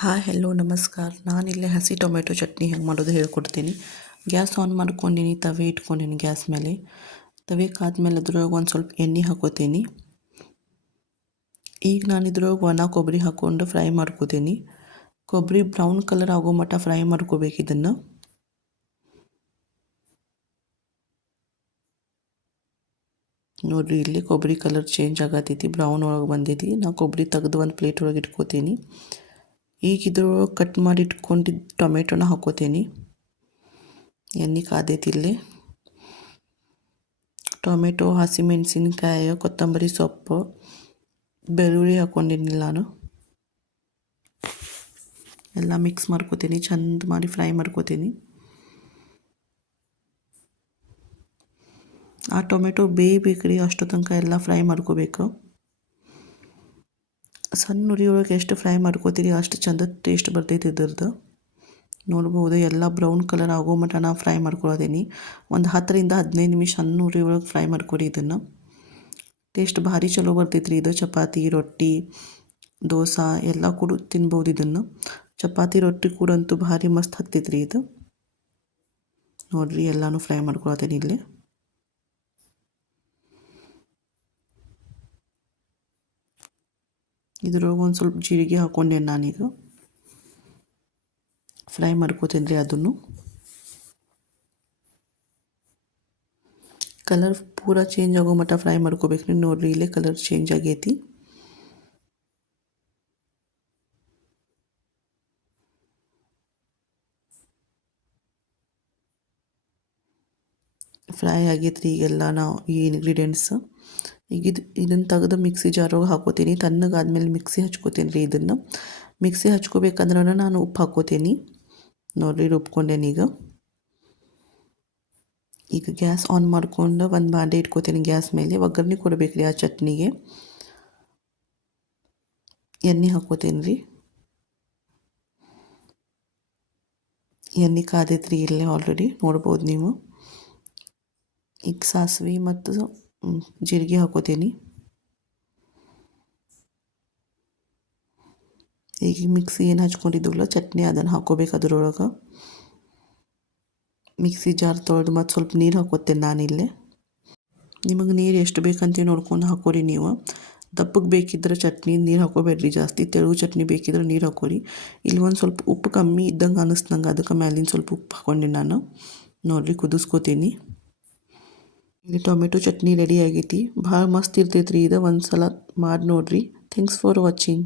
Hi hello ನಮಸ್ಕಾರ. ನಾನಿಲ್ಲಿ ಹಸಿ ಟೊಮೆಟೊ ಚಟ್ನಿ ಹೆಂಗೆ ಮಾಡೋದು ಹೇಳ್ಕೊಡ್ತೀನಿ. ಗ್ಯಾಸ್ ಆನ್ ಮಾಡ್ಕೊಂಡೀನಿ, ತವೆ ಇಟ್ಕೊಂಡೀನಿ ಗ್ಯಾಸ್ ಮೇಲೆ. ತವೆ ಕಾದ್ಮೇಲೆ ಅದ್ರೊಳಗೆ ಒಂದು ಸ್ವಲ್ಪ ಎಣ್ಣೆ ಹಾಕೋತೀನಿ. ಈಗ ನಾನು ಇದ್ರೊಳಗೆ ಒಣ ಕೊಬ್ಬರಿ ಹಾಕ್ಕೊಂಡು ಫ್ರೈ ಮಾಡ್ಕೋತೀನಿ. ಕೊಬ್ಬರಿ ಬ್ರೌನ್ ಕಲರ್ ಆಗೋ ಮಟ್ಟ ಫ್ರೈ ಮಾಡ್ಕೋಬೇಕು ಇದನ್ನು. ನೋಡಿರಿ, ಇಲ್ಲಿ ಕೊಬ್ಬರಿ ಕಲರ್ ಚೇಂಜ್ ಆಗತೈತಿ, ಬ್ರೌನ್ ಒಳಗೆ ಬಂದೈತಿ. ನಾನು ಕೊಬ್ಬರಿ ತೆಗೆದು ಒಂದು ಪ್ಲೇಟ್ ಒಳಗೆ ಇಟ್ಕೋತೀನಿ. ಈಗ ಇದ್ರೊಳಗೆ ಕಟ್ ಮಾಡಿ ಇಟ್ಕೊಂಡಿದ್ದು ಟೊಮೆಟೊನ ಹಾಕೋತೀನಿ. ಎಣ್ಣೆ ಕಾದೈತಿ ಇಲ್ಲಿ. ಟೊಮೆಟೊ, ಹಸಿಮೆಣಸಿನ್ಕಾಯಿ, ಕೊತ್ತಂಬರಿ ಸೊಪ್ಪು, ಬೆಳ್ಳುಳ್ಳಿ ಹಾಕ್ಕೊಂಡಿನಿ ನಾನು. ಎಲ್ಲ ಮಿಕ್ಸ್ ಮಾಡ್ಕೋತೀನಿ, ಚಂದ ಮಾಡಿ ಫ್ರೈ ಮಾಡ್ಕೋತೀನಿ. ಆ ಟೊಮೆಟೊ ಬೇಯಬೇಕ್ರಿ, ಅಷ್ಟು ತನಕ ಎಲ್ಲ ಫ್ರೈ ಮಾಡ್ಕೋಬೇಕು. ಸಣ್ಣ ಉರಿ ಒಳಗೆ ಎಷ್ಟು ಫ್ರೈ ಮಾಡ್ಕೋತೀರಿ ಅಷ್ಟು ಚಂದ ಟೇಸ್ಟ್ ಬರ್ತೈತಿ ಇದ್ರದ್ದು. ನೋಡ್ಬೋದು, ಎಲ್ಲ ಬ್ರೌನ್ ಕಲರ್ ಆಗೋ ಮಟ್ಟ ನಾನು ಫ್ರೈ ಮಾಡ್ಕೊಳೋದೀನಿ. ಒಂದು 10-15 ನಿಮಿಷ ಸಣ್ಣ ಉರಿ ಒಳಗೆ ಫ್ರೈ ಮಾಡ್ಕೊರಿ ಇದನ್ನು. ಟೇಸ್ಟ್ ಭಾರಿ ಚಲೋ ಬರ್ತೈತ್ರಿ ಇದು. ಚಪಾತಿ, ರೊಟ್ಟಿ, ದೋಸೆ ಎಲ್ಲ ಕೂಡ ತಿನ್ಬೋದು ಇದನ್ನು. ಚಪಾತಿ ರೊಟ್ಟಿ ಕೂಡ ಅಂತೂ ಭಾರಿ ಮಸ್ತ್ ಹತ್ತೈತ್ರಿ ಇದು. ನೋಡಿರಿ, ಎಲ್ಲನೂ ಫ್ರೈ ಮಾಡ್ಕೊಳೋದೀನಿ ಇಲ್ಲಿ. ಇದ್ರೊಳಗೆ ಒಂದು ಸ್ವಲ್ಪ ಜೀರಿಗೆ ಹಾಕ್ಕೊಂಡೆ ನಾನೀಗ. ಫ್ರೈ ಮಾಡ್ಕೋತೀನಿ ರೀ ಅದನ್ನು. ಕಲರ್ ಪೂರ ಚೇಂಜ್ ಆಗೋ ಮಟ್ಟ ಫ್ರೈ ಮಾಡ್ಕೋಬೇಕು ರೀ. ನೋಡಿರಿ, ಇಲ್ಲೇ ಕಲರ್ ಚೇಂಜ್ ಆಗೈತಿ. ಫ್ರೈ ಆಗೈತ್ರಿ ಈಗೆಲ್ಲ. ನಾವು ಈ ಇಂಗ್ರೀಡಿಯೆಂಟ್ಸ್ ಈಗ ಇದನ್ನು ತೆಗೆದು ಮಿಕ್ಸಿ ಜಾರೊಳಗೆ ಹಾಕೋತೀನಿ. ತಣ್ಣಗಾದ್ಮೇಲೆ ಮಿಕ್ಸಿ ಹಚ್ಕೋತೀನಿ ರೀ ಇದನ್ನು. ಮಿಕ್ಸಿ ಹಚ್ಕೋಬೇಕಂದ್ರೆ ನಾನು ಉಪ್ಪು ಹಾಕೋತೀನಿ. ನೋಡಿರಿ, ರುಬ್ಕೊಂಡೇನೀಗ. ಈಗ ಗ್ಯಾಸ್ ಆನ್ ಮಾಡ್ಕೊಂಡು ಒಂದು ಬಾಂಡೆ ಇಟ್ಕೋತೀನಿ ಗ್ಯಾಸ್ ಮೇಲೆ. ಒಗ್ಗರಣೆ ಕೊಡ್ಬೇಕು ರೀ ಆ ಚಟ್ನಿಗೆ. ಎಣ್ಣೆ ಹಾಕೋತೀನಿ ರೀ. ಎಣ್ಣೆ ಕಾದೈತ್ರಿ ಇಲ್ಲೇ ಆಲ್ರೆಡಿ, ನೋಡ್ಬೋದು ನೀವು. ಈಗ ಸಾಸಿವೆ ಮತ್ತು ಜೀರಿಗೆ ಹಾಕೋತೀನಿ. ಈಗ ಮಿಕ್ಸಿ ಏನು ಹಚ್ಕೊಂಡಿದ್ದೀವಲ್ಲ ಚಟ್ನಿ, ಅದನ್ನು ಹಾಕೋಬೇಕು ಅದ್ರೊಳಗೆ. ಮಿಕ್ಸಿ ಜಾರ್ ತೊಳೆದು ಮತ್ತು ಸ್ವಲ್ಪ ನೀರು ಹಾಕೋತೇನೆ ನಾನಿಲ್ಲೇ. ನಿಮಗೆ ನೀರು ಎಷ್ಟು ಬೇಕಂತ ನೋಡ್ಕೊಂಡು ಹಾಕೋರಿ ನೀವು. ದಪ್ಪಗೆ ಬೇಕಿದ್ರೆ ಚಟ್ನಿ ನೀರು ಹಾಕೋಬೇಡ್ರಿ ಜಾಸ್ತಿ. ತೆಳು ಚಟ್ನಿ ಬೇಕಿದ್ರೆ ನೀರು ಹಾಕೋರಿ. ಇಲ್ಲಿ ಒಂದು ಸ್ವಲ್ಪ ಉಪ್ಪು ಕಮ್ಮಿ ಇದ್ದಂಗೆ ಅನ್ನಿಸ್ತು ನಂಗೆ, ಅದಕ್ಕೆ ಮ್ಯಾಲಿನ ಸ್ವಲ್ಪ ಉಪ್ಪು ಹಾಕ್ಕೊಂಡೆ ನಾನು. ನೋಡಿರಿ, ಕುದಿಸ್ಕೋತೀನಿ. ಇಲ್ಲಿ ಟೊಮೆಟೊ ಚಟ್ನಿ ರೆಡಿ ಆಗೈತಿ. ಭಾಳ ಮಸ್ತ್ ಇರ್ತೈತ್ರಿ ಇದು. ಒಂದು ಸಲ ಮಾಡಿ ನೋಡಿರಿ. Thanks for watching.